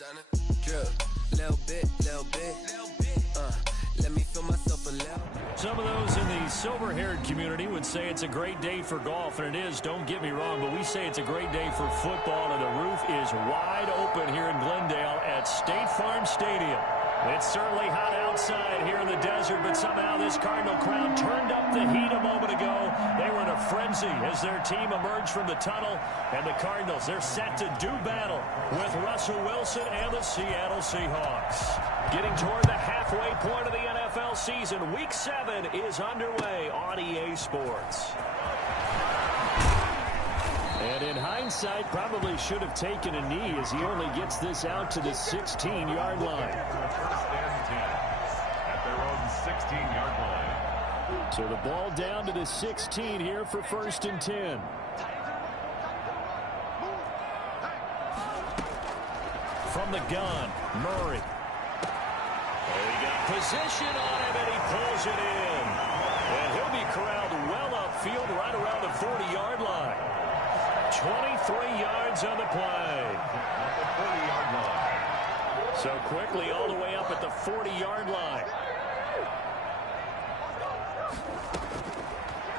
Let me feel myself a little. Some of those in the silver-haired community would say it's a great day for golf, and it is, don't get me wrong, but we say it's a great day for football, and the roof is wide open here in Glendale at State Farm Stadium. It's certainly hot outside here in the desert, but somehow this Cardinal crowd turned up the heat a moment ago. They were in a frenzy as their team emerged from the tunnel, and the Cardinals, they're set to do battle with Russell Wilson and the Seattle Seahawks. Getting toward the halfway point of the NFL season, Week 7 is underway on EA Sports. And in hindsight, probably should have taken a knee as he only gets this out to the 16-yard line. First and 10 at their own 16-yard line. So the ball down to the 16 here for first and 10. From the gun, Murray. He got position on him, and he pulls it in. And he'll be corralled well upfield right around the 40-yard line. 23 yards on the play. At the 40-yard line. So quickly all the way up at the 40-yard line.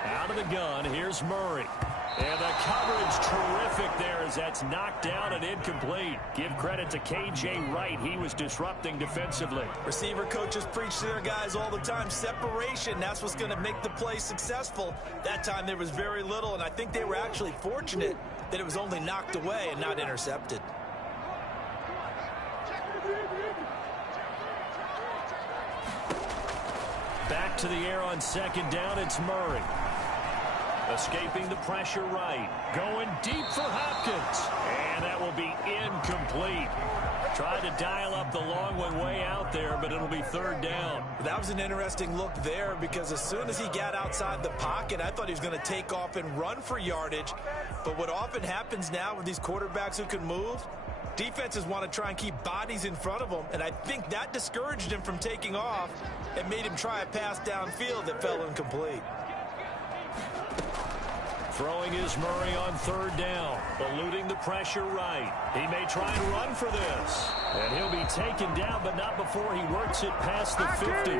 Out of the gun, here's Murray. And the coverage terrific there as that's knocked down and incomplete. Give credit to K.J. Wright. He was disrupting defensively. Receiver coaches preach to their guys all the time. Separation, that's what's going to make the play successful. That time there was very little, and I think they were actually fortunate that it was only knocked away and not intercepted. Back to the air on second down, it's Murray. Escaping the pressure right. Going deep for Hopkins. And that will be incomplete. Tried to dial up the long one way out there, but it'll be third down. That was an interesting look there because as soon as he got outside the pocket, I thought he was going to take off and run for yardage. But what often happens now with these quarterbacks who can move, defenses want to try and keep bodies in front of them, and I think that discouraged him from taking off and made him try a pass downfield that fell incomplete. Throwing is Murray on third down, eluding the pressure right. He may try and run for this. And he'll be taken down, but not before he works it past the 50.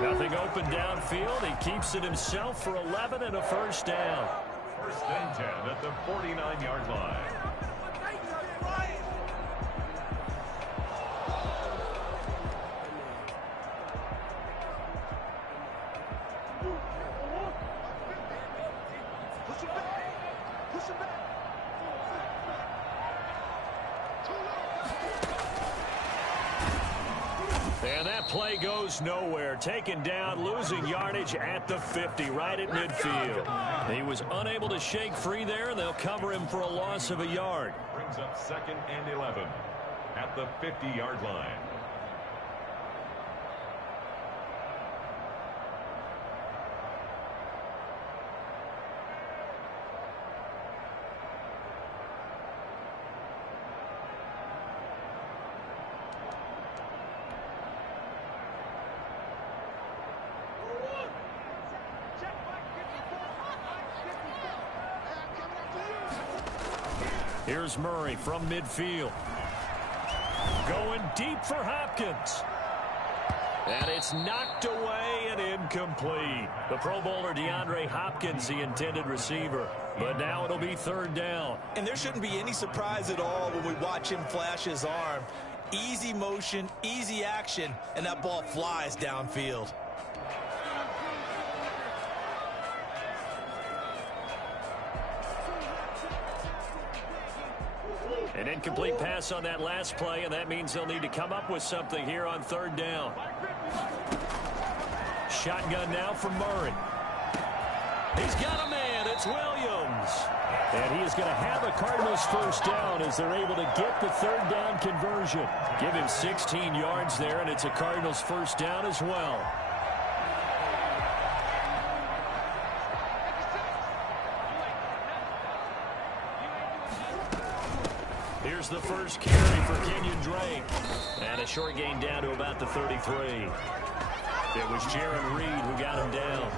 Nothing open downfield. He keeps it himself for 11 and a first down. First and 10 at the 49-yard line. And that play goes nowhere. Taken down, losing yardage at the 50, right at midfield. He was unable to shake free there, and they'll cover him for a loss of a yard. Brings up second and 11 at the 50-yard line. Here's Murray from midfield. Going deep for Hopkins. And it's knocked away and incomplete. The Pro Bowler DeAndre Hopkins, the intended receiver. But now it'll be third down. And there shouldn't be any surprise at all when we watch him flash his arm. Easy motion, easy action, and that ball flies downfield. An incomplete pass on that last play, and that means they'll need to come up with something here on third down. Shotgun now from Murray. He's got a man. It's Williams. And he is going to have a Cardinals first down as they're able to get the third down conversion. Give him 16 yards there, and it's a Cardinals first down as well. Here's the first carry for Kenyon Drake. And a short gain down to about the 33. It was Jaron Reed who got him down.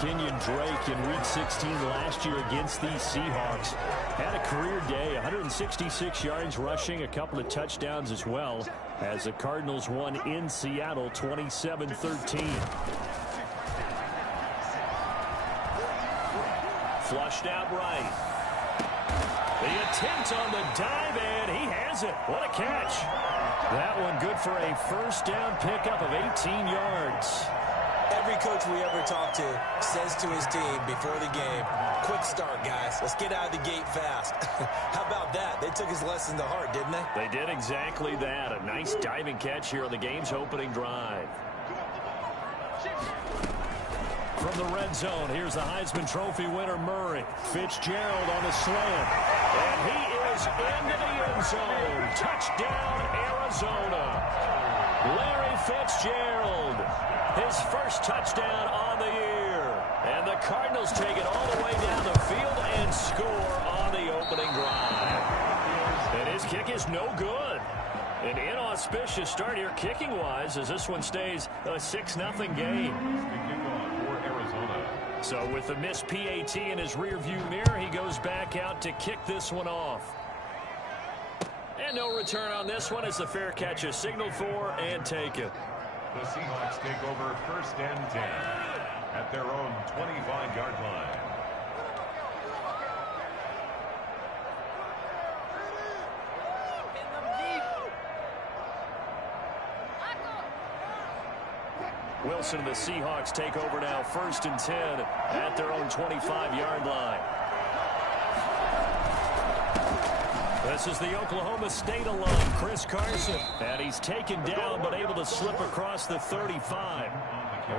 Kenyon Drake in Week 16 last year against these Seahawks had a career day, 166 yards rushing, a couple of touchdowns as well, as the Cardinals won in Seattle 27-13. Flushed out right. The attempt on the dive, and he has it. What a catch. That one good for a first down pickup of 18 yards. Every coach we ever talk to says to his team before the game, quick start, guys. Let's get out of the gate fast. How about that? They took his lesson to heart, didn't they? They did exactly that. A nice diving catch here on the game's opening drive. From the red zone, here's the Heisman Trophy winner, Murray. Fitzgerald on the slant. And he is into the end zone. Touchdown, Arizona. Larry Fitzgerald, his first touchdown on the year. And the Cardinals take it all the way down the field and score on the opening drive. And his kick is no good. An inauspicious start here kicking-wise as this one stays a 6-0 game. So with the missed PAT in his rearview mirror, he goes back out to kick this one off. And no return on this one as the fair catch is signaled for and taken. The Seahawks take over 1st and 10 at their own 25-yard line. Wilson and the Seahawks take over now 1st and 10 at their own 25-yard line. This is the Oklahoma State alum, Chris Carson. And he's taken down but able to slip across the 35.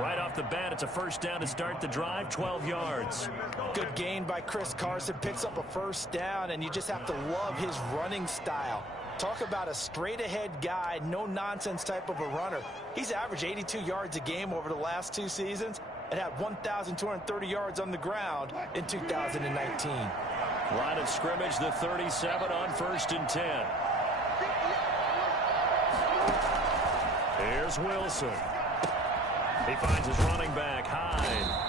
Right off the bat, it's a first down to start the drive, 12 yards. Good gain by Chris Carson. Picks up a first down, and you just have to love his running style. Talk about a straight-ahead guy, no-nonsense type of a runner. He's averaged 82 yards a game over the last 2 seasons and had 1,230 yards on the ground in 2019. Line of scrimmage, the 37 on 1st and 10. Here's Wilson. He finds his running back, Hyde.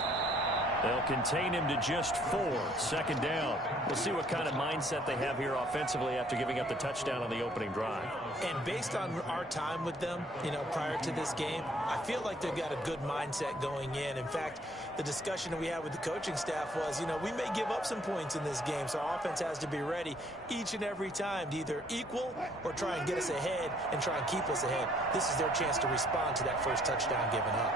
They'll contain him to just 4. 2nd down. We'll see what kind of mindset they have here offensively after giving up the touchdown on the opening drive. And based on our time with them, prior to this game, I feel like they've got a good mindset going in. In fact, the discussion that we had with the coaching staff was, we may give up some points in this game, so our offense has to be ready each and every time to either equal or try and get us ahead and try and keep us ahead. This is their chance to respond to that first touchdown given up.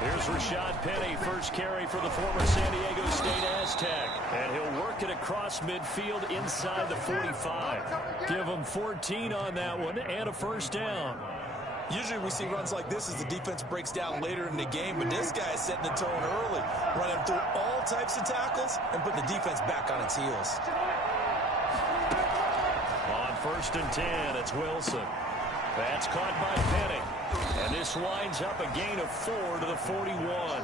Here's Rashad Penny, first carry for the former San Diego State Aztec. And he'll work it across midfield inside the 45. Give him 14 on that one and a first down. Usually we see runs like this as the defense breaks down later in the game, but this guy is setting the tone early, running through all types of tackles and putting the defense back on its heels. On 1st and 10, it's Wilson. That's caught by Penny. And this winds up a gain of 4 to the 41.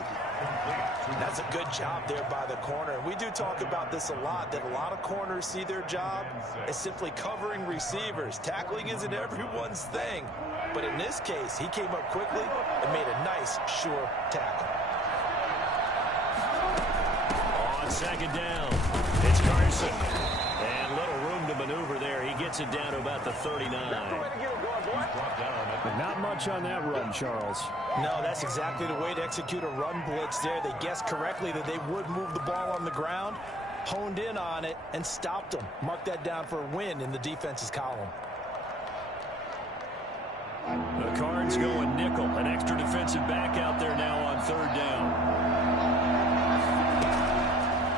That's a good job there by the corner. We do talk about this a lot, that a lot of corners see their job as simply covering receivers. Tackling isn't everyone's thing. But in this case, he came up quickly and made a nice, sure tackle. On 2nd down, it's Carson. And little room to maneuver there. He gets it down to about the 39. Not much on that run, Charles. No, that's exactly the way to execute a run blitz there. They guessed correctly that they would move the ball on the ground, honed in on it, and stopped them. Mark that down for a win in the defense's column. The Cards going nickel. An extra defensive back out there now on 3rd down.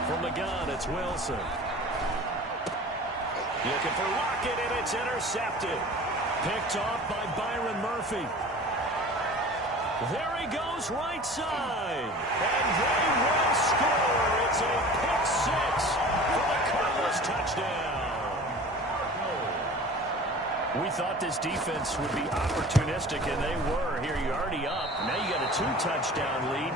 From the gun, it's Wilson. Looking for Lockett, and it's intercepted. Picked off by Byron Murphy. There he goes, right side. And they will score. It's a pick 6 for the Cardinals touchdown. We thought this defense would be opportunistic, and they were. Here, you're already up. Now you got a 2-touchdown lead.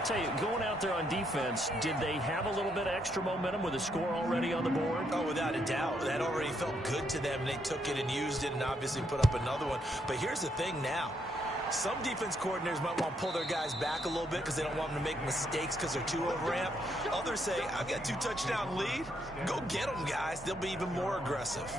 I tell you, going out there on defense, did they have a little bit of extra momentum with a score already on the board? Oh, without a doubt. That already felt good to them, and they took it and used it and obviously put up another one. But here's the thing now. Some defense coordinators might want to pull their guys back a little bit because they don't want them to make mistakes because they're too over-amped. Others say, I've got a 2-touchdown lead. Go get them, guys. They'll be even more aggressive.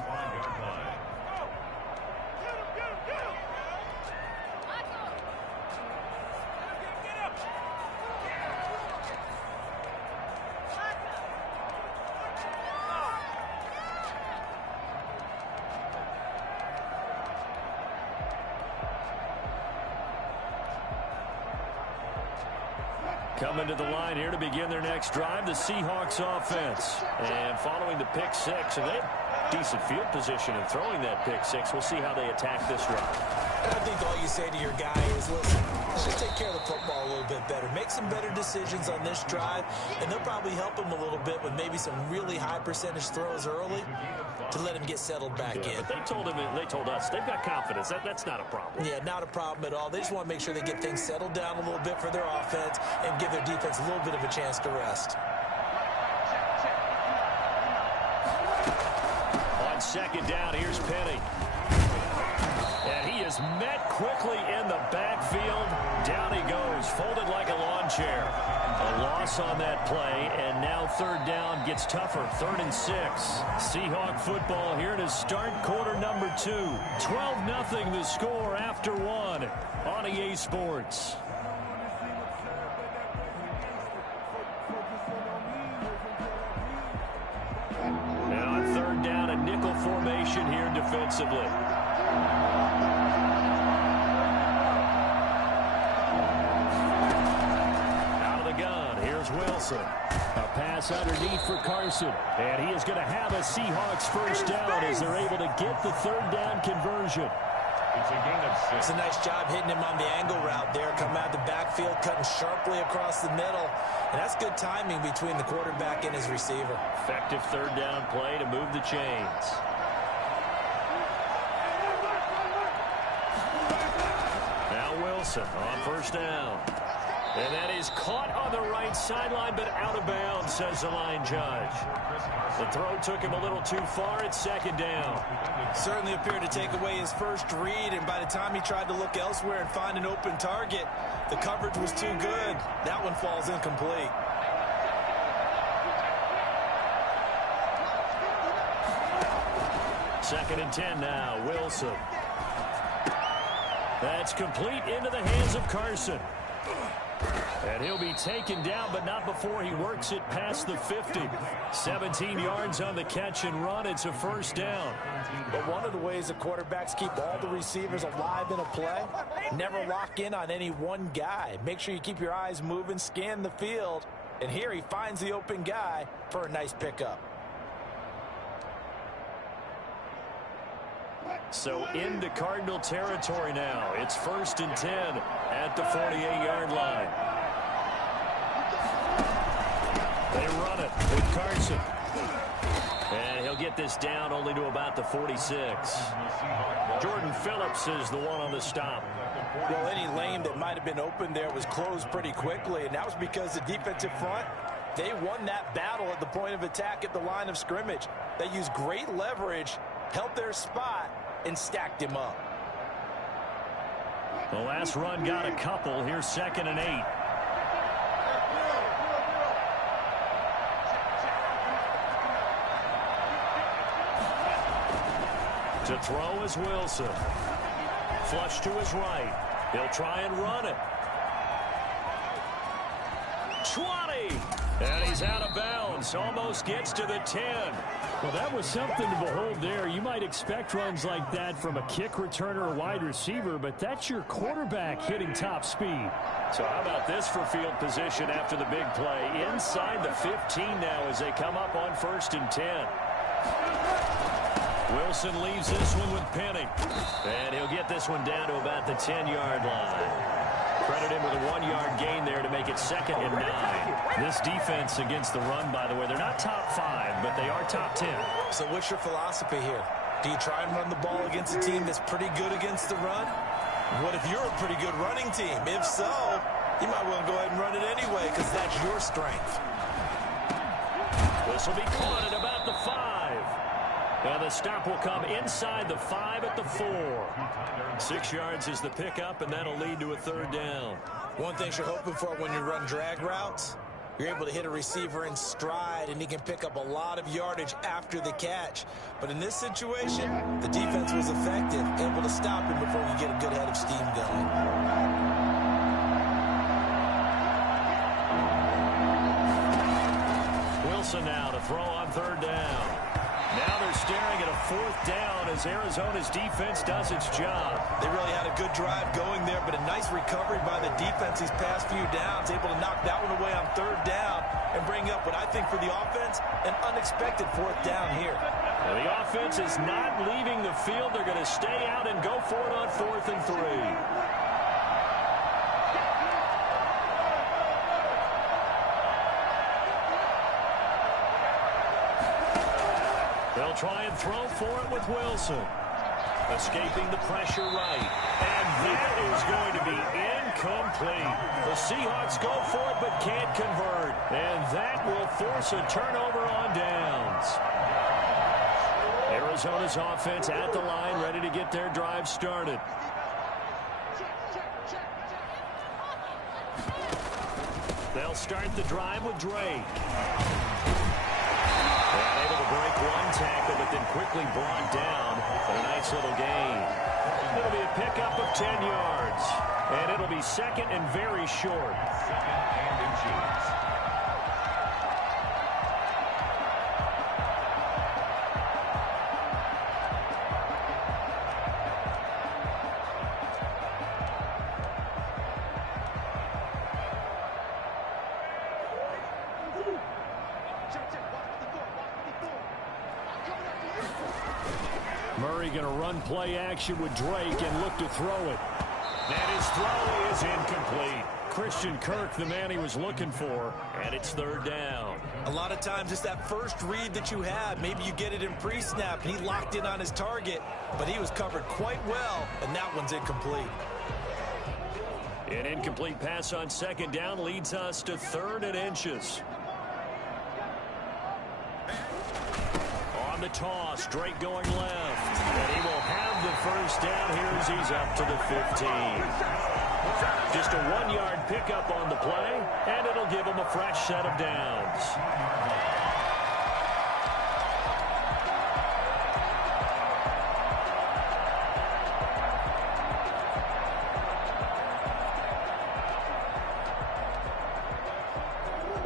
Coming to the line here to begin their next drive, the Seahawks offense. And following the pick six, and they have decent field position in throwing that pick six. We'll see how they attack this drive. And I think all you say to your guy is, listen, let's take care of the football a little bit better. Make some better decisions on this drive, and they'll probably help him a little bit with maybe some really high percentage throws early to let him get settled back in. But they told us they've got confidence. That's not a problem. Yeah, not a problem at all. They just want to make sure they get things settled down a little bit for their offense and give their defense a little bit of a chance to rest. On second down, here's Penny. And he is met quickly in the backfield. Down he goes, folded like a lawn chair. A loss on that play, and now third down gets tougher. 3rd and 6. Seahawk football here to start quarter number 2. 12-0 the score after 1 on EA Sports. And on third down, a nickel formation here defensively. Wilson. A pass underneath for Carson. And he is going to have a Seahawks first down as they're able to get the third down conversion. It's a gain of 6. It's a nice job hitting him on the angle route there. Coming out of the backfield, cutting sharply across the middle. And that's good timing between the quarterback and his receiver. Effective third down play to move the chains. Now Wilson on first down. And that is caught on the right sideline, but out of bounds, says the line judge. The throw took him a little too far. It's second down. Certainly appeared to take away his first read, and by the time he tried to look elsewhere and find an open target, the coverage was too good. That one falls incomplete. Second and 10 now. Wilson. That's complete into the hands of Carson. And he'll be taken down, but not before he works it past the 50. 17 yards on the catch and run. It's a first down. But one of the ways the quarterbacks keep all the receivers alive in a play, never lock in on any one guy. Make sure you keep your eyes moving, scan the field. And here he finds the open guy for a nice pickup. So into Cardinal territory now. It's 1st and 10 at the 48-yard line. They run it with Carson. And he'll get this down only to about the 46. Jordan Phillips is the one on the stop. Well, any lane that might have been open there was closed pretty quickly, and that was because the defensive front, they won that battle at the point of attack at the line of scrimmage. They used great leverage, held their spot, and stacked him up. The last run got a couple. Here's 2nd and 8. To throw is Wilson. Flush to his right. He'll try and run it. 20. And he's out of bounds. Almost gets to the 10. Well, that was something to behold there. You might expect runs like that from a kick returner or wide receiver, but that's your quarterback hitting top speed. So how about this for field position after the big play? Inside the 15 now as they come up on 1st and 10. Wilson leaves this one with Penny. And he'll get this one down to about the 10-yard line. Credit him with a 1-yard gain there to make it 2nd and 9. This defense against the run, by the way, they're not top 5, but they are top 10. So what's your philosophy here? Do you try and run the ball against a team that's pretty good against the run? What if you're a pretty good running team? If so, You might want to go ahead and run it anyway because that's your strength. This will be caught at about the 5. And the stop will come inside the 5 at the 4. 6 yards is the pickup, and that'll lead to a 3rd down. One thing you're hoping for when you run drag routes, you're able to hit a receiver in stride, and he can pick up a lot of yardage after the catch. But in this situation, the defense was effective, able to stop him before he get a good head of steam going. Now to throw on 3rd down. Now they're staring at a 4th down as Arizona's defense does its job. They really had a good drive going there, but a nice recovery by the defense these past few downs, able to knock that one away on 3rd down and bring up what I think for the offense, an unexpected 4th down here. Well, the offense is not leaving the field. They're going to stay out and go for it on 4th and 3. They'll try and throw for it with Wilson. Escaping the pressure right. And that is going to be incomplete. The Seahawks go for it but can't convert. And that will force a turnover on downs. Arizona's offense at the line, ready to get their drive started. They'll start the drive with Drake. Able to break one tackle, but then quickly brought down for a nice little gain. It'll be a pickup of 10 yards. And it'll be 2nd and very short. 2nd and inches. Murray going to run play action with Drake and look to throw it. And his throw is incomplete. Christian Kirk, the man he was looking for, and it's 3rd down. A lot of times it's that first read that you have. Maybe you get it in pre-snap, and he locked in on his target, but he was covered quite well, and that one's incomplete. An incomplete pass on 2nd down leads us to 3rd and inches. On the toss, Drake going left. And he will have the 1st down here as he's up to the 15. Just a 1-yard pickup on the play, and it'll give him a fresh set of downs.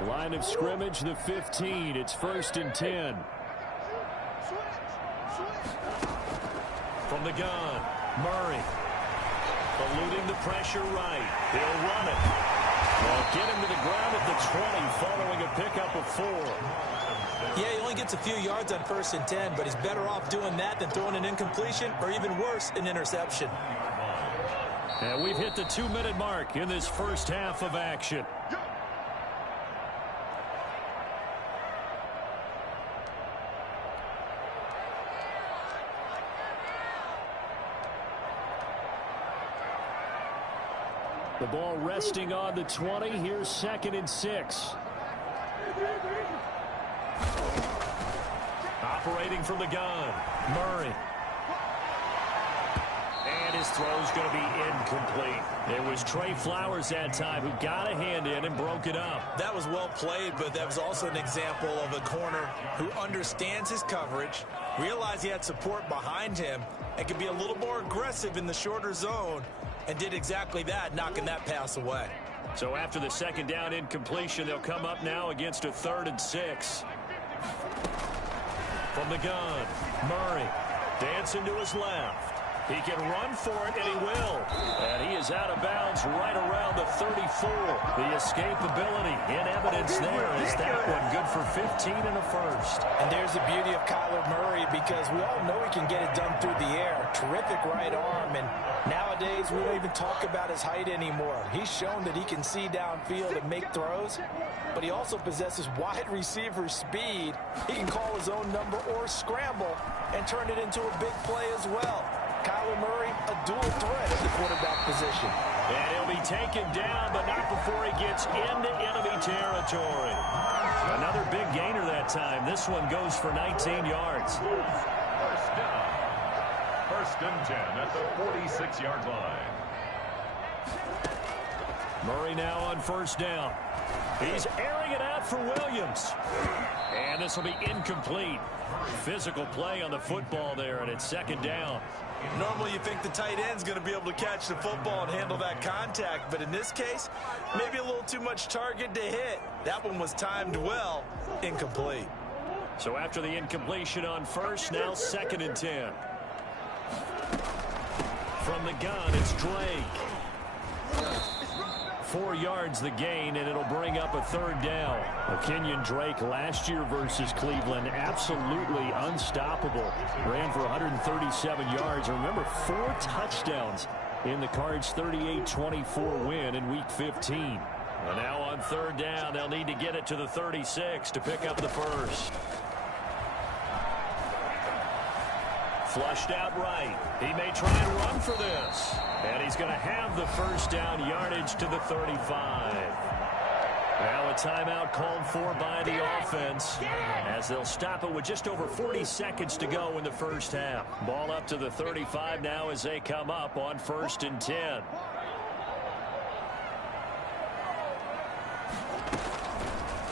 Line of scrimmage, the 15. It's 1st and 10. From the gun, Murray. Eluding the pressure right. He'll run it. Well, get him to the ground at the 20 following a pickup of 4. Yeah, he only gets a few yards on 1st and 10, but he's better off doing that than throwing an incompletion or even worse, an interception. And we've hit the 2-minute mark in this first half of action. The ball resting on the 20. Here's 2nd and 6. Operating from the gun, Murray. And his throw's going to be incomplete. It was Trey Flowers that time who got a hand in and broke it up. That was well played, but that was also an example of a corner who understands his coverage, realized he had support behind him, and could be a little more aggressive in the shorter zone, and did exactly that, knocking that pass away. So after the 2nd down incompletion, they'll come up now against a 3rd and 6. From the gun, Murray dancing to his left. He can run for it, and he will. And he is out of bounds right around the 34. The escapability in evidence there is that one good for 15 and a 1st. And there's the beauty of Kyler Murray, because we all know he can get it done through the air. Terrific right arm, and nowadays we don't even talk about his height anymore. He's shown that he can see downfield and make throws, but he also possesses wide receiver speed. He can call his own number or scramble and turn it into a big play as well. Kyler Murray, a dual threat at the quarterback position. And he'll be taken down, but not before he gets into enemy territory. Another big gainer that time. This one goes for 19 yards. First down. First and 10 at the 46-yard line. Murray now on first down. He's airing it out for Williams. And this will be incomplete. Physical play on the football there, and it's second down. Normally you think the tight end's going to be able to catch the football and handle that contact, but in this case, maybe a little too much target to hit. That one was timed well. Incomplete. So after the incompletion on first, now second and 10. From the gun, it's Drake. 4 yards the gain, and it'll bring up a third down. Kenyon Drake last year versus Cleveland, absolutely unstoppable. Ran for 137 yards. Remember, 4 touchdowns in the Cards' 38-24 win in Week 15. And now on third down, they'll need to get it to the 36 to pick up the first. Flushed out right. He may try and run for this. And he's going to have the first down, yardage to the 35. Now a timeout called for by the offense as they'll stop it with just over 40 seconds to go in the first half. Ball up to the 35 now as they come up on first and 10.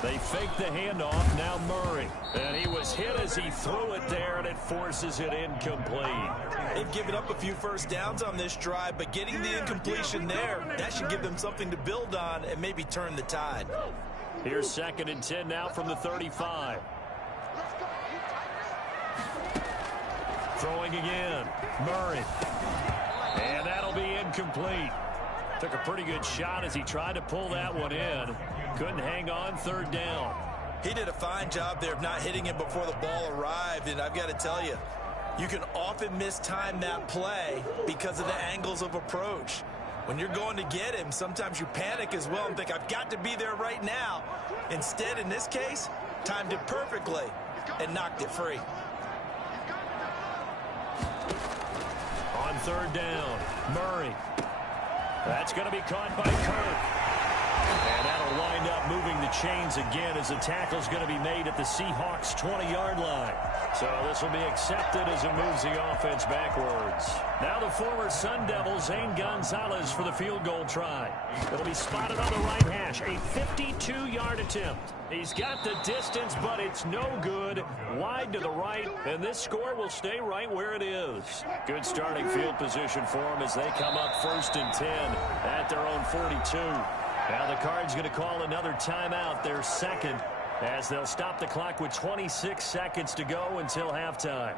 They fake the handoff, now Murray. And he was hit as he threw it there, and it forces it incomplete. They've given up a few first downs on this drive, but getting the incompletion there, that should give them something to build on and maybe turn the tide. Here's second and 10 now from the 35. Throwing again, Murray. And that'll be incomplete. Took a pretty good shot as he tried to pull that one in. Couldn't hang on third down. He did a fine job there of not hitting him before the ball arrived, and I've got to tell you, you can often mistime that play because of the angles of approach. When you're going to get him, sometimes you panic as well and think, I've got to be there right now. Instead, in this case, timed it perfectly and knocked it free. On third down, Murray. That's going to be caught by Kirk. And that'll wind up moving the chains again as the tackle's going to be made at the Seahawks' 20-yard line. So this will be accepted as it moves the offense backwards. Now the former Sun Devil, Zane Gonzalez, for the field goal try. It'll be spotted on the right hash, a 52-yard attempt. He's got the distance, but it's no good. Wide to the right, and this score will stay right where it is. Good starting field position for them as they come up first and 10 at their own 42. Now the Cards going to call another timeout, their second, as they'll stop the clock with 26 seconds to go until halftime.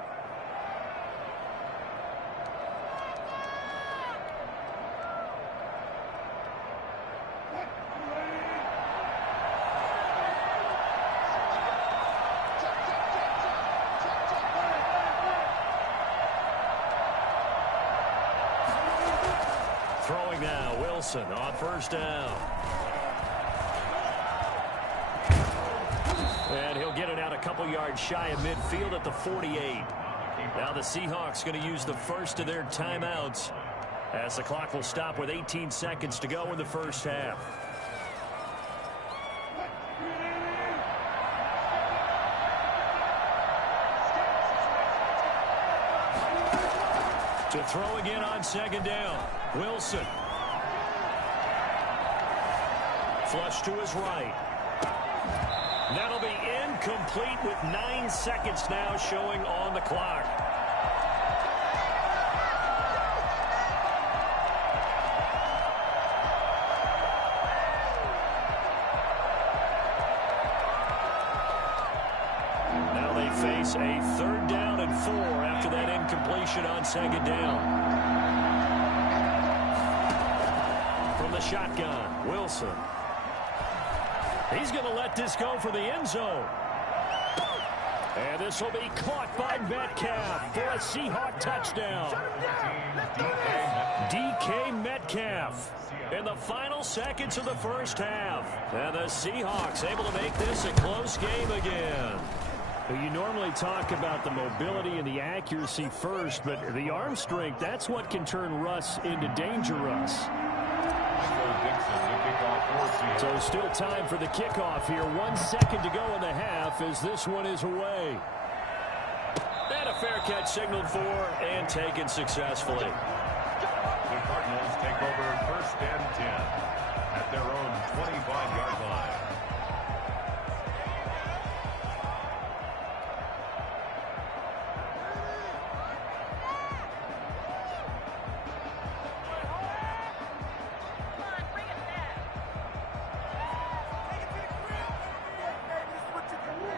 Throwing now, Wilson on first down. And he'll get it out a couple yards shy of midfield at the 48. Now the Seahawks going to use the first of their timeouts as the clock will stop with 18 seconds to go in the first half. To throw again on second down, Wilson. Flush to his right. That'll be incomplete with 9 seconds now showing on the clock. Now they face a third down and 4 after that incompletion on second down. From the shotgun, Wilson. He's going to let this go for the end zone. And this will be caught by Metcalf for a Seahawk touchdown. DK Metcalf in the final seconds of the first half. And the Seahawks able to make this a close game again. You normally talk about the mobility and the accuracy first, but the arm strength, that's what can turn Russ into Danger Russ. the kickoff for Seattle. So still time for the kickoff here. 1 second to go in the half as this one is away. And a fair catch signaled for and taken successfully. The Cardinals take over 1st and 10 at their own 25-yard line.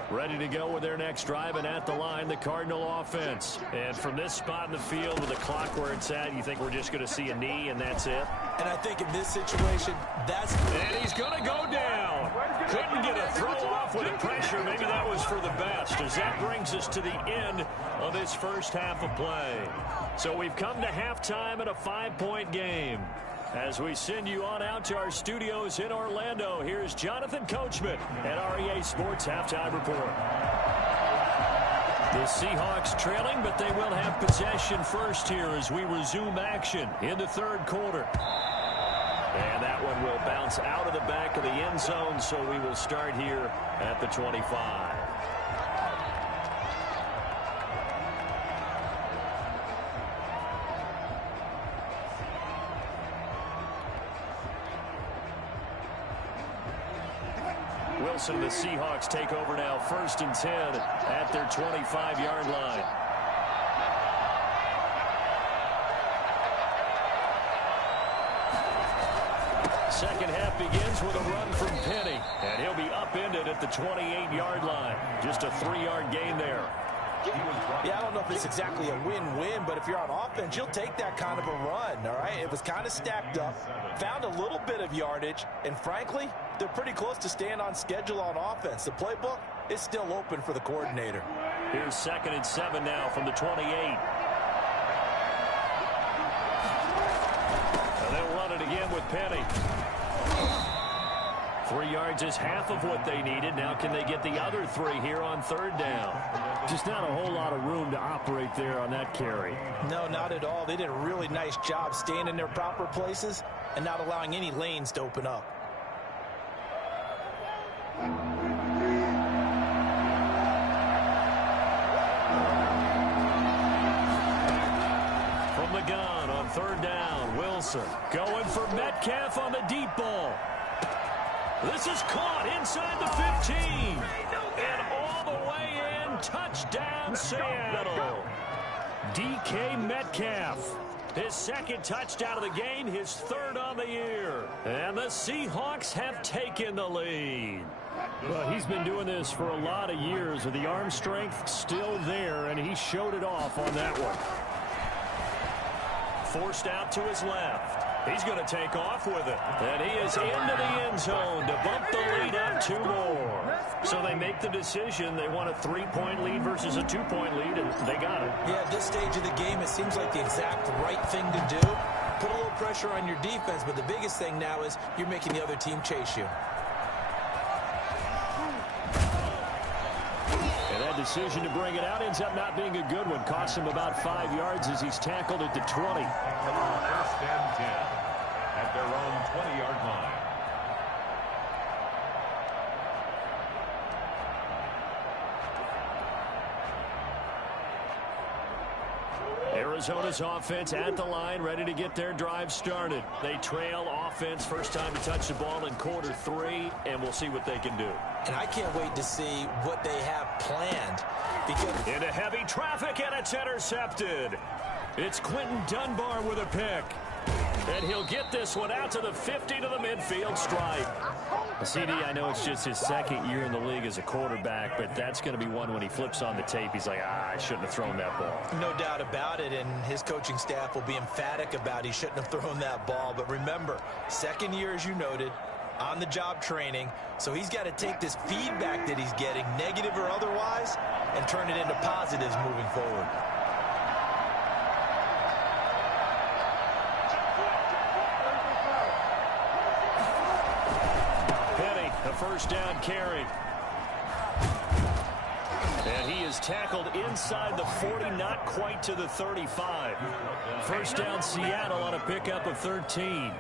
Ready to go with their next drive, and at the line, the Cardinal offense. And from this spot in the field with the clock where it's at, you think we're just going to see a knee and that's it? And I think in this situation, that's... And he's going to go down. Couldn't get a throw off with the pressure. Maybe that was for the best, as that brings us to the end of this first half of play. So we've come to halftime in a 5-point game. As we send you on out to our studios in Orlando, here's Jonathan Coachman at REA Sports Halftime Report. The Seahawks trailing, but they will have possession first here as we resume action in the third quarter. And that one will bounce out of the back of the end zone, so we will start here at the 25. Wilson, the Seahawks take over now, 1st and 10 at their 25-yard line. Second half begins with a run from Penny, and he'll be upended at the 28-yard line. Just a 3-yard gain there. Yeah, I don't know if it's exactly a win-win, but if you're on offense, you'll take that kind of a run, all right? It was kind of stacked up, found a little bit of yardage, and frankly, they're pretty close to staying on schedule on offense. The playbook is still open for the coordinator. Here's 2nd and 7 now from the 28. And they'll run it again with Penny. 3 yards is half of what they needed. Now can they get the other 3 here on 3rd down? Just not a whole lot of room to operate there on that carry. No, not at all. They did a really nice job staying in their proper places and not allowing any lanes to open up. From the gun on 3rd down, Wilson going for Metcalf on the deep ball. This is caught inside the 15. And all the way in, touchdown Seattle. DK Metcalf. His 2nd touchdown of the game, his 3rd on the year. And the Seahawks have taken the lead. Well, he's been doing this for a lot of years with the arm strength still there, and he showed it off on that one. Forced out to his left. He's going to take off with it. And he is into the end zone to bump the lead up 2 more. So they make the decision. They want a 3-point lead versus a 2-point lead, and they got it. Yeah, at this stage of the game, it seems like the exact right thing to do. Put a little pressure on your defense, but the biggest thing now is you're making the other team chase you. And that decision to bring it out ends up not being a good one. Costs him about 5 yards as he's tackled at the 20. 1st and 10 at their own 20-yard line. Arizona's offense at the line, ready to get their drive started. They trail offense, first time to touch the ball in quarter 3, and we'll see what they can do. And I can't wait to see what they have planned. Because into heavy traffic, and it's intercepted. It's Quentin Dunbar with a pick. And he'll get this one out to the 50 to the midfield stripe. CD, I know it's just his 2nd year in the league as a quarterback, but that's going to be one when he flips on the tape. He's like, I shouldn't have thrown that ball. No doubt about it, and his coaching staff will be emphatic about he shouldn't have thrown that ball. But remember, 2nd year, as you noted, on-the-job training, so he's got to take this feedback that he's getting, negative or otherwise, and turn it into positives moving forward. Penny, a 1st down carry. And he is tackled inside the 40, not quite to the 35. First down, Seattle on a pickup of 13.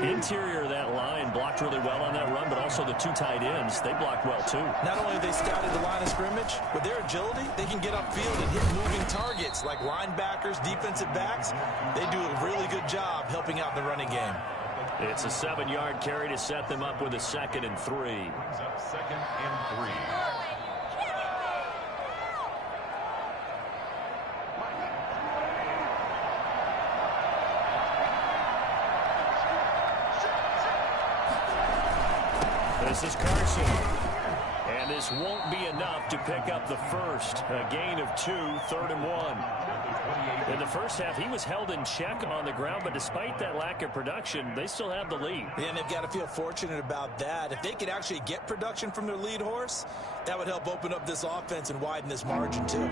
Interior of that line blocked really well on that run, but also the two tight ends, they blocked well too. Not only have they scouted the line of scrimmage, with their agility, they can get upfield and hit moving targets like linebackers, defensive backs. They do a really good job helping out the running game. It's a 7-yard carry to set them up with a 2nd and 3. Second and 3. This is Carson. And this won't be enough to pick up the first. A gain of 2, 3rd and 1. In the first half, he was held in check on the ground, but despite that lack of production, they still have the lead. Yeah, and they've got to feel fortunate about that. If they could actually get production from their lead horse, that would help open up this offense and widen this margin too.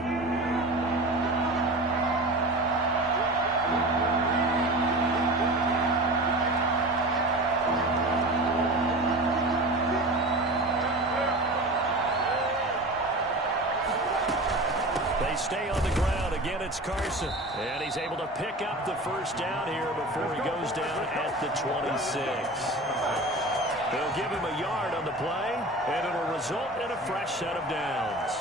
Stay on the ground. Again, it's Carson. And he's able to pick up the first down here before he goes down at the 26. They'll give him a yard on the play, and it'll result in a fresh set of downs.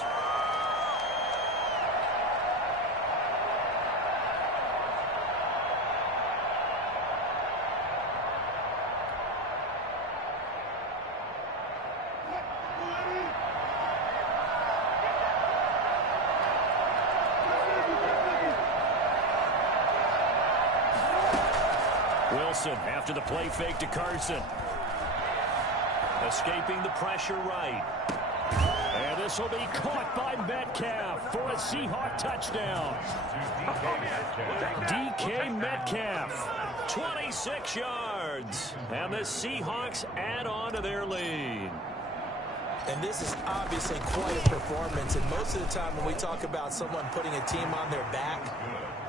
Wilson after the play fake to Carson. Escaping the pressure right. And this will be caught by Metcalf for a Seahawk touchdown. DK Metcalf, 26 yards. And the Seahawks add on to their lead. And this is obviously quite a performance. And most of the time when we talk about someone putting a team on their back,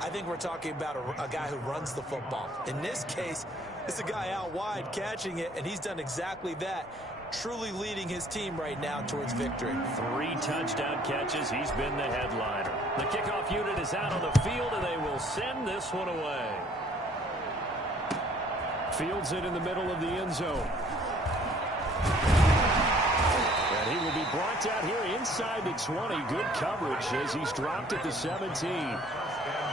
I think we're talking about a guy who runs the football. In this case, it's a guy out wide catching it, and he's done exactly that, truly leading his team right now towards victory. 3 touchdown catches. He's been the headliner. The kickoff unit is out on the field, and they will send this one away. Fields it in the middle of the end zone. And he will be brought down here inside the 20. Good coverage as he's dropped at the 17.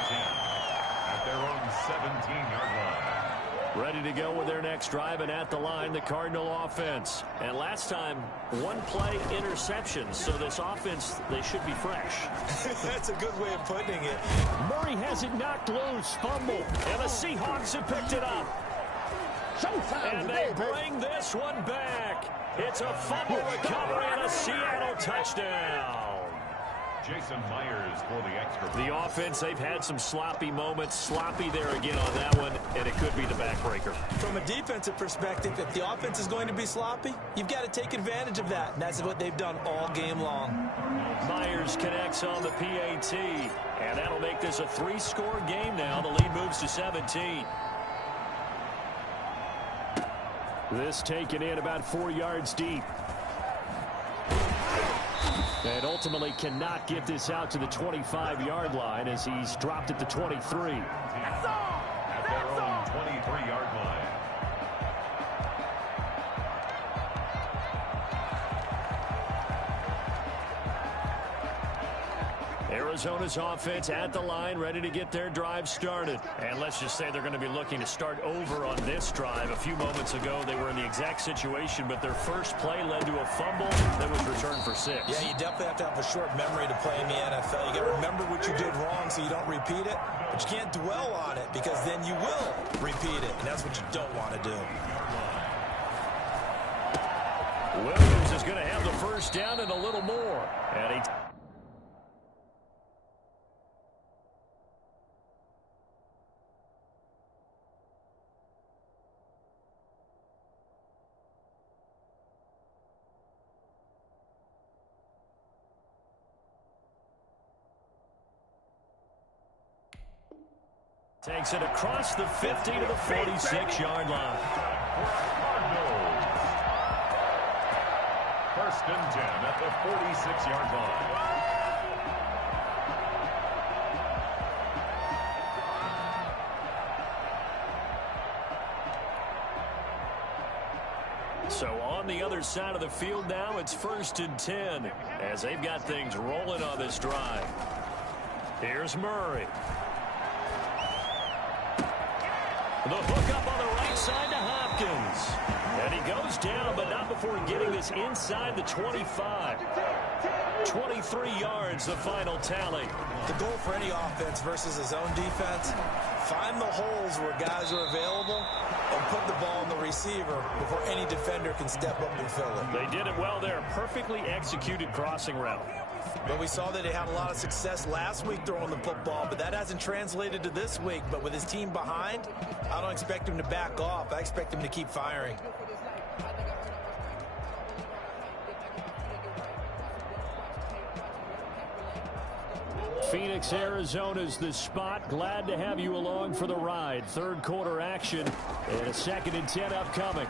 At their own 17-yard line. Ready to go with their next drive, and at the line, the Cardinal offense. And last time, 1 play interception. So this offense, they should be fresh. That's a good way of putting it. Murray has it knocked loose. Fumble. And the Seahawks have picked it up. And they bring this one back. It's a fumble recovery and a Seattle touchdown. Jason Myers for the extra. The offense, they've had some sloppy moments. Sloppy there again on that one, and it could be the backbreaker. From a defensive perspective, if the offense is going to be sloppy, you've got to take advantage of that, and that's what they've done all game long. Myers connects on the PAT, and that'll make this a 3-score game now. The lead moves to 17. This taken in about 4 yards deep. And ultimately cannot get this out to the 25-yard line as he's dropped at the 23. At their own 23-yard line. Arizona's offense at the line, ready to get their drive started. And let's just say they're going to be looking to start over on this drive. A few moments ago, they were in the exact situation, but their first play led to a fumble that was returned for 6. Yeah, you definitely have to have a short memory to play in the NFL. You got to remember what you did wrong so you don't repeat it, but you can't dwell on it because then you will repeat it, and that's what you don't want to do. Williams is going to have the first down and a little more. And he takes it across the 50 to the 46-yard line. First and 10 at the 46-yard line. So on the other side of the field now, it's 1st and 10 as they've got things rolling on this drive. Here's Murray. The hook up on the right side to Hopkins. And he goes down, but not before getting this inside the 25. 23 yards, the final tally. The goal for any offense versus his own defense, find the holes where guys are available and put the ball in the receiver before any defender can step up and fill it. They did it well there. Perfectly executed crossing route. But we saw that they had a lot of success last week throwing the football, but that hasn't translated to this week. But with his team behind, I don't expect him to back off. I expect him to keep firing. Phoenix, Arizona's the spot. Glad to have you along for the ride. Third quarter action and a 2nd and 10 upcoming.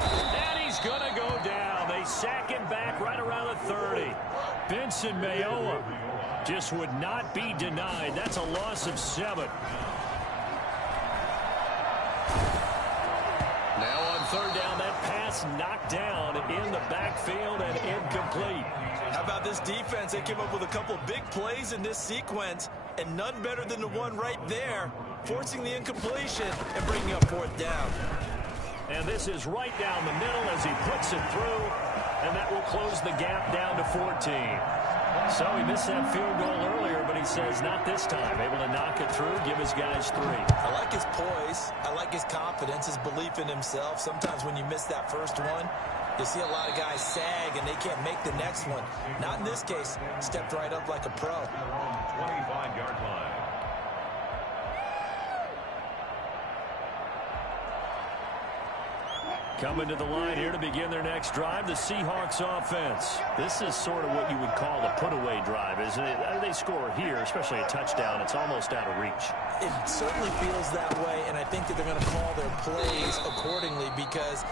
And he's going to go down. They sack him back right around the 30. Benson Mayowa just would not be denied. That's a loss of 7. Now on 3rd down, that pass knocked down in the backfield and incomplete. How about this defense? They came up with a couple of big plays in this sequence, and none better than the one right there, forcing the incompletion and bringing up 4th down. And this is right down the middle as he puts it through, and that will close the gap down to 14. So he missed that field goal earlier, but he says not this time. Able to knock it through, give his guys 3. I like his poise. I like his confidence, his belief in himself. Sometimes when you miss that first one, you see a lot of guys sag and they can't make the next one. Not in this case. Stepped right up like a pro. 25-yard line. Coming to the line here to begin their next drive, the Seahawks offense. This is sort of what you would call a put-away drive, isn't it? They score here, especially a touchdown. It's almost out of reach. It certainly feels that way, and I think that they're going to call their plays accordingly because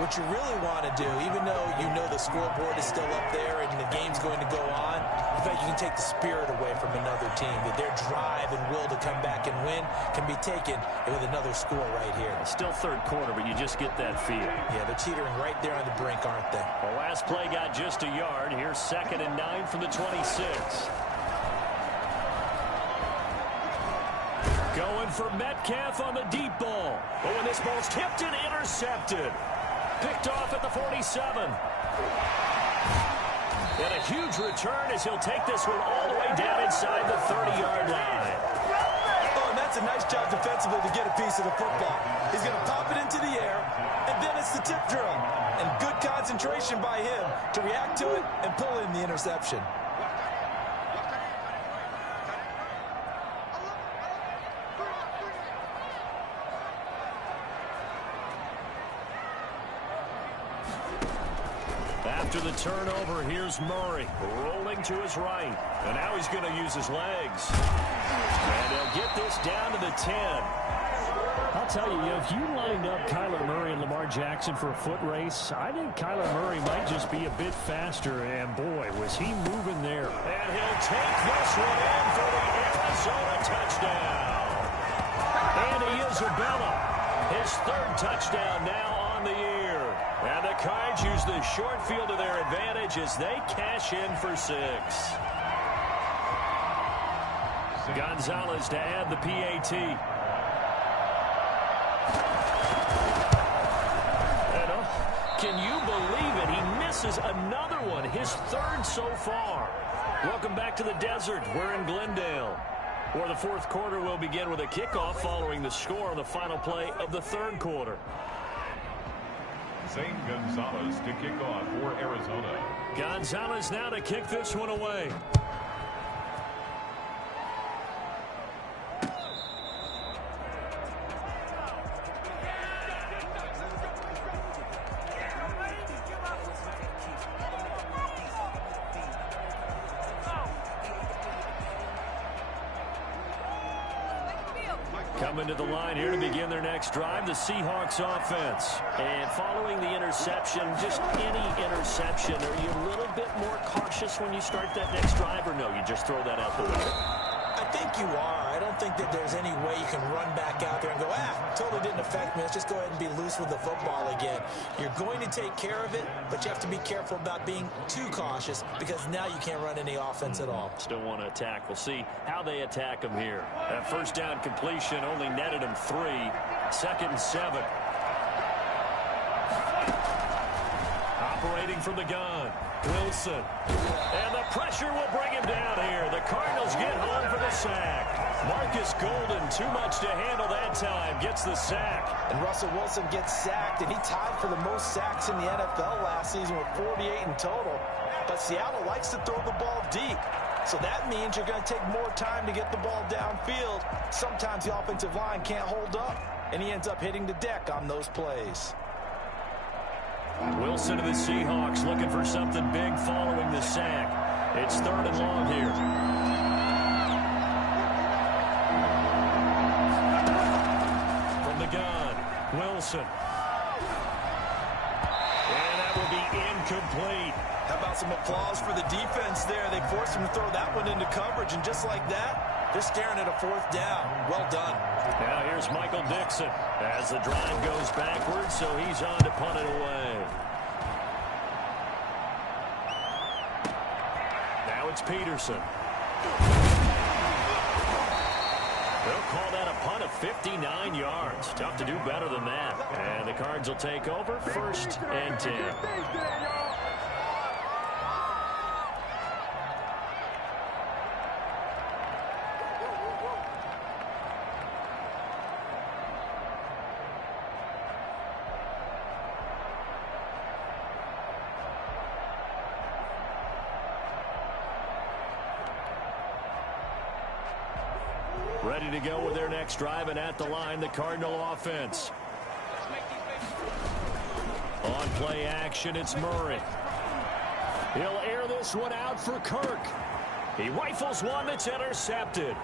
what you really want to do, even though you know the scoreboard is still up there and the game's going to go on, in fact, you can take the spirit away from another team, that their drive and will to come back and win can be taken with another score right here. Still 3rd quarter, but you just get that feel. Yeah, they're teetering right there on the brink, aren't they? The last play got just a yard. Here's 2nd and 9 from the 26. Going for Metcalf on the deep ball. But when this ball's tipped and intercepted. Picked off at the 47. And a huge return as he'll take this one all the way down inside the 30-yard line. Oh, and that's a nice job defensively to get a piece of the football. He's going to pop it into the air, and then it's the tip drill. And good concentration by him to react to it and pull in the interception. After the turnover, here's Murray rolling to his right. And now he's going to use his legs. And he'll get this down to the 10. I'll tell you, if you lined up Kyler Murray and Lamar Jackson for a foot race, I think Kyler Murray might just be a bit faster. And boy, was he moving there. And he'll take this one in for the Arizona touchdown. Andy Isabella, his 3rd touchdown now on the year. And the Cards use the short field to their advantage as they cash in for 6. Gonzalez to add the PAT. And can you believe it? He misses another one, his 3rd so far. Welcome back to the desert. We're in Glendale, where the 4th quarter will begin with a kickoff following the score on the final play of the 3rd quarter. Zane Gonzalez to kick off for Arizona. Gonzalez now to kick this one away. Coming to the line here to begin their next drive, the Seahawks offense. And following the interception, just any interception, are you a little bit more cautious when you start that next drive, or no, you just throw that out the window? I think you are. I don't think that there's any way you can run back out there and go, totally didn't affect me. Let's just go ahead and be loose with the football again. You're going to take care of it, but you have to be careful about being too cautious because now you can't run any offense at all. Still want to attack. We'll see how they attack him here. That first down completion only netted him 3. 2nd and 7. Operating from the gun, Wilson. And the pressure will bring him down here. The Cardinals get home for the sack. Marcus Golden, too much to handle that time, gets the sack. And Russell Wilson gets sacked, and he tied for the most sacks in the NFL last season with 48 in total. But Seattle likes to throw the ball deep. So that means you're going to take more time to get the ball downfield. Sometimes the offensive line can't hold up, and he ends up hitting the deck on those plays. Wilson to the Seahawks looking for something big following the sack. It's 3rd and long here. From the gun, Wilson. And that will be incomplete. How about some applause for the defense there? They forced him to throw that one into coverage, and just like that, they're staring at a 4th down. Well done. Now here's Michael Dixon as the drive goes backwards, so he's on to punt it away. Now it's Peterson. They'll call that a punt of 59 yards. Tough to do better than that. And the Cards will take over 1st and 10. Ready to go with their next drive, and at the line, the Cardinal offense. On play action, it's Murray. He'll air this one out for Kirk. He rifles one that's intercepted.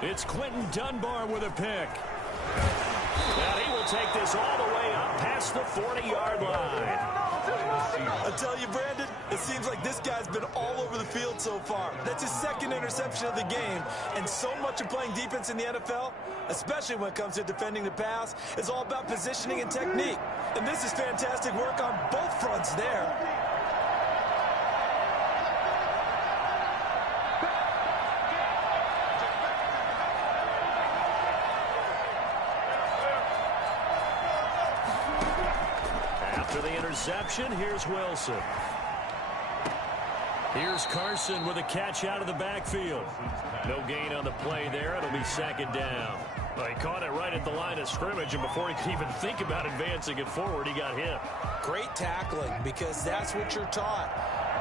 It's Quentin Dunbar with a pick. And he will take this all the way up past the 40-yard line. I tell you, Brandon, it seems like this guy's been all over the field so far. That's his 2nd interception of the game. And so much of playing defense in the NFL, especially when it comes to defending the pass, is all about positioning and technique. And this is fantastic work on both fronts there. Interception. Here's Wilson. Here's Carson with a catch out of the backfield. No gain on the play there. It'll be 2nd down. Well, he caught it right at the line of scrimmage, and before he could even think about advancing it forward, he got hit. Great tackling, because that's what you're taught.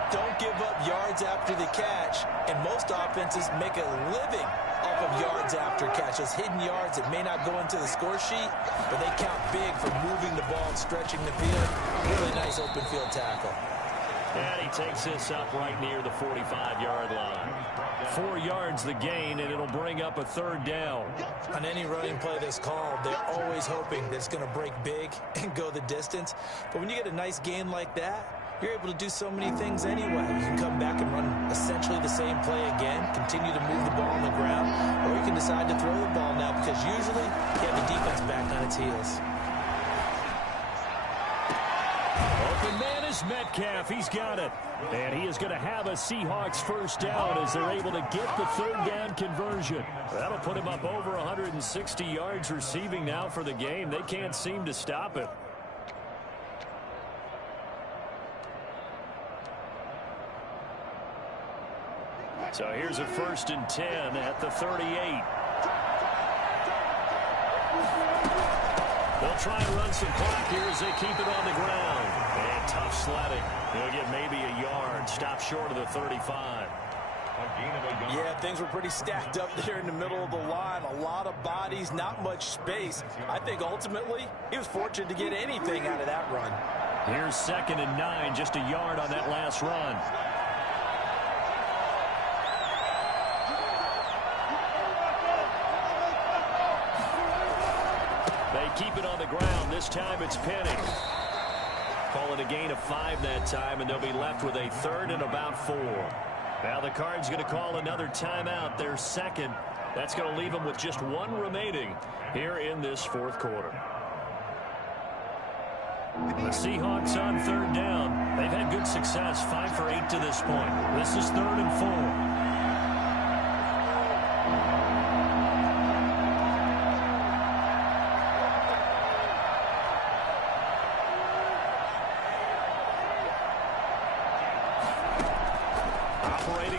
Don't give up yards after the catch, and most offenses make a living off of yards after catch. Those hidden yards that may not go into the score sheet, but they count big for moving the ball and stretching the field. Really nice open field tackle. And he takes this up right near the 45-yard line. 4 yards the gain, and it'll bring up a 3rd down. On any running play that's called, they're always hoping that it's going to break big and go the distance. But when you get a nice gain like that, you're able to do so many things anyway. You can come back and run essentially the same play again, continue to move the ball on the ground, or you can decide to throw the ball now because usually you have the defense back on its heels. Open man is Metcalf. He's got it. And he is going to have a Seahawks 1st down as they're able to get the 3rd down conversion. That'll put him up over 160 yards receiving now for the game. They can't seem to stop it. So here's a 1st and 10 at the 38. They'll try and run some clock here as they keep it on the ground. And tough sledding. He'll get maybe a yard. Stop short of the 35. Yeah, things were pretty stacked up there in the middle of the line. A lot of bodies, not much space. I think ultimately he was fortunate to get anything out of that run. Here's 2nd and 9, just a yard on that last run. They keep it on the ground. This time it's Penny. Call it a gain of 5 that time, and they'll be left with a 3rd and about 4. Now the Cards going to call another timeout, their second. That's going to leave them with just one remaining here in this fourth quarter. The Seahawks on third down. They've had good success, 5 for 8 to this point. This is 3rd and 4.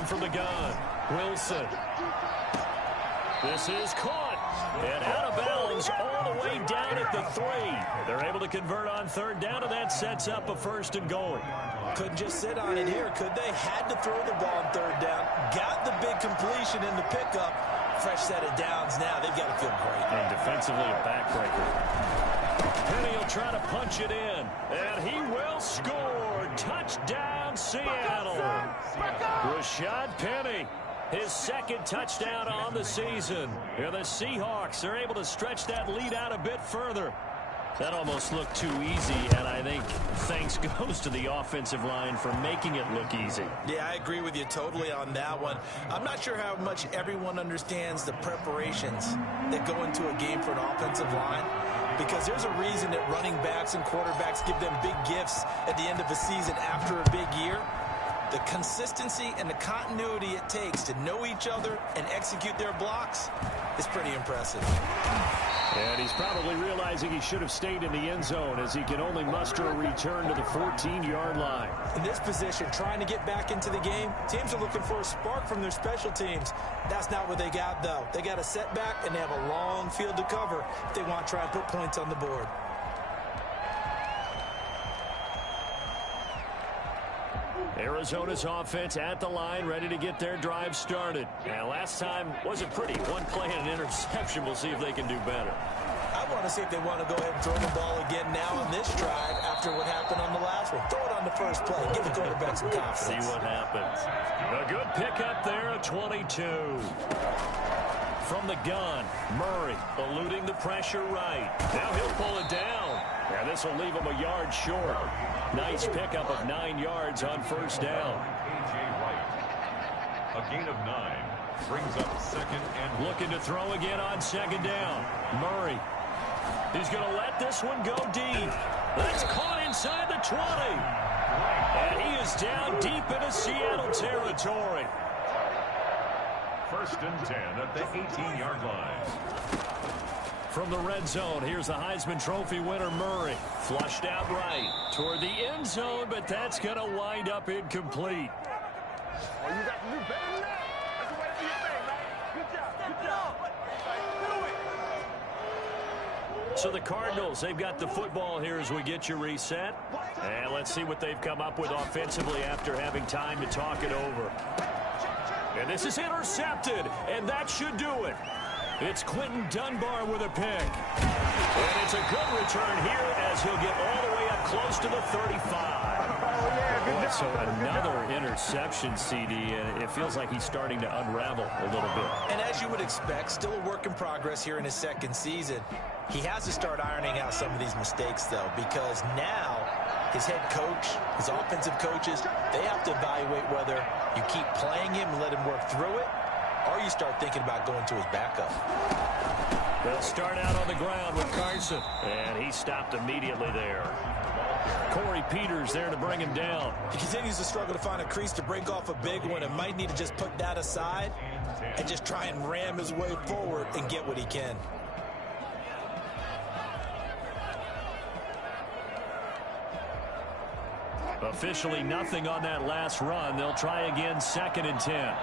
From the gun, Wilson. This is caught and out of bounds all the way down at the 3. They're able to convert on third down, and that sets up a 1st and goal. Couldn't just sit on it here, could they? Had to throw the ball on third down. Got the big completion in the pickup. Fresh set of downs now. They've got to feel great. And defensively a backbreaker. Penny will try to punch it in, and he will score. Touchdown, Seattle. Rashad Penny, his 2nd touchdown on the season. And the Seahawks are able to stretch that lead out a bit further. That almost looked too easy, and I think thanks goes to the offensive line for making it look easy. Yeah, I agree with you totally on that one. I'm not sure how much everyone understands the preparations that go into a game for an offensive line, because there's a reason that running backs and quarterbacks give them big gifts at the end of a season after a big year. The consistency and the continuity it takes to know each other and execute their blocks is pretty impressive. And he's probably realizing he should have stayed in the end zone, as he can only muster a return to the 14-yard line. In this position, trying to get back into the game, teams are looking for a spark from their special teams. That's not what they got, though. They got a setback, and they have a long field to cover if they want to try and put points on the board. Arizona's offense at the line, ready to get their drive started. Now, last time wasn't pretty. One play and an interception. We'll see if they can do better. I want to see if they want to go ahead and throw the ball again now on this drive after what happened on the last one. Throw it on the first play. Give the quarterback some confidence. See what happens. A good pickup there at 22. From the gun, Murray eluding the pressure right. Now he'll pull it down. And this will leave him a yard short. Nice pickup of 9 yards on first down. A.J. Wright. A gain of 9 brings up 2nd and... Looking to throw again on 2nd down. Murray. He's going to let this one go deep. That's caught inside the 20. And he is down deep into Seattle territory. 1st and 10 at the 18-yard line. From the red zone, here's the Heisman Trophy winner, Murray. Flushed out right toward the end zone, but that's going to wind up incomplete. Oh, you got to do better than that. That's the way to do your thing, man. Good job. Good job. Do it. So the Cardinals, they've got the football here as we get you reset. And let's see what they've come up with offensively after having time to talk it over. And this is intercepted, and that should do it. It's Quentin Dunbar with a pick. And it's a good return here as he'll get all the way up close to the 35. Boy, so another interception, CD, and it feels like he's starting to unravel a little bit. And as you would expect, still a work in progress here in his 2nd season. He has to start ironing out some of these mistakes, though, because now his head coach, his offensive coaches, they have to evaluate whether you keep playing him and let him work through it, or you start thinking about going to his backup. They'll start out on the ground with Carson. And he stopped immediately there. Corey Peters there to bring him down. He continues to struggle to find a crease to break off a big one and might need to just put that aside and just try and ram his way forward and get what he can. Officially nothing on that last run. They'll try again, 2nd and 10.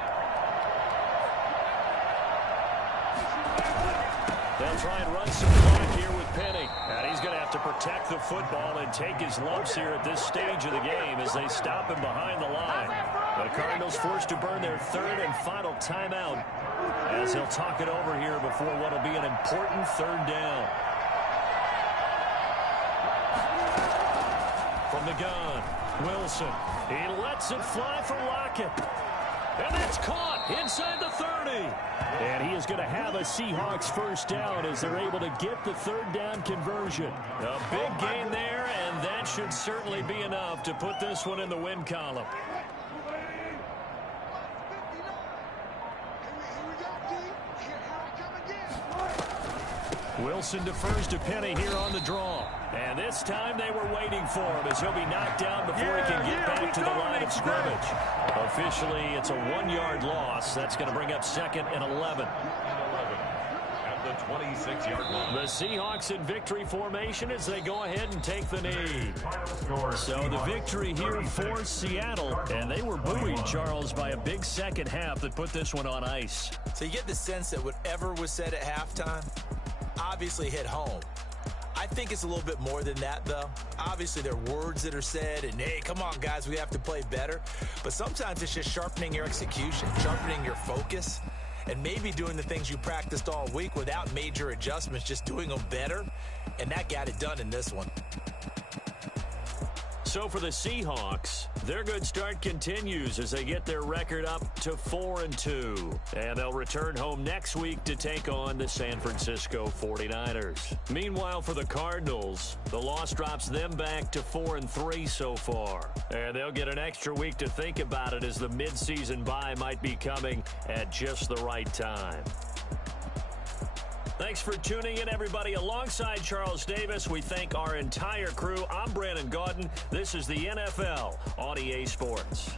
They'll try and run some clock here with Penny. And he's going to have to protect the football and take his lumps here at this stage of the game as they stop him behind the line. The Cardinals forced to burn their 3rd and final timeout as they'll talk it over here before what will be an important 3rd down. From the gun, Wilson. He lets it fly for Lockett. And that's caught inside the 30. And he is going to have a Seahawks first down as they're able to get the 3rd down conversion. A big gain there, and that should certainly be enough to put this one in the win column. Wilson defers to Penny here on the draw. And this time they were waiting for him as he'll be knocked down before he can get back to the line of scrimmage. Officially, it's a 1-yard loss. That's going to bring up 2nd and 11. At the 26-yard line. The Seahawks in victory formation as they go ahead and take the knee. So the victory here for Seattle. And they were buoyed, Charles, by a big second half that put this one on ice. So you get the sense that whatever was said at halftime obviously hit home. I think it's a little bit more than that, though. Obviously, there are words that are said, and, hey, come on, guys, we have to play better. But sometimes it's just sharpening your execution, sharpening your focus, and maybe doing the things you practiced all week without major adjustments, just doing them better. And that got it done in this one. So for the Seahawks, their good start continues as they get their record up to 4-2. And they'll return home next week to take on the San Francisco 49ers. Meanwhile, for the Cardinals, the loss drops them back to 4-3 so far. And they'll get an extra week to think about it as the midseason bye might be coming at just the right time. Thanks for tuning in, everybody. Alongside Charles Davis, we thank our entire crew. I'm Brandon Gaudin. This is the NFL on EA Sports.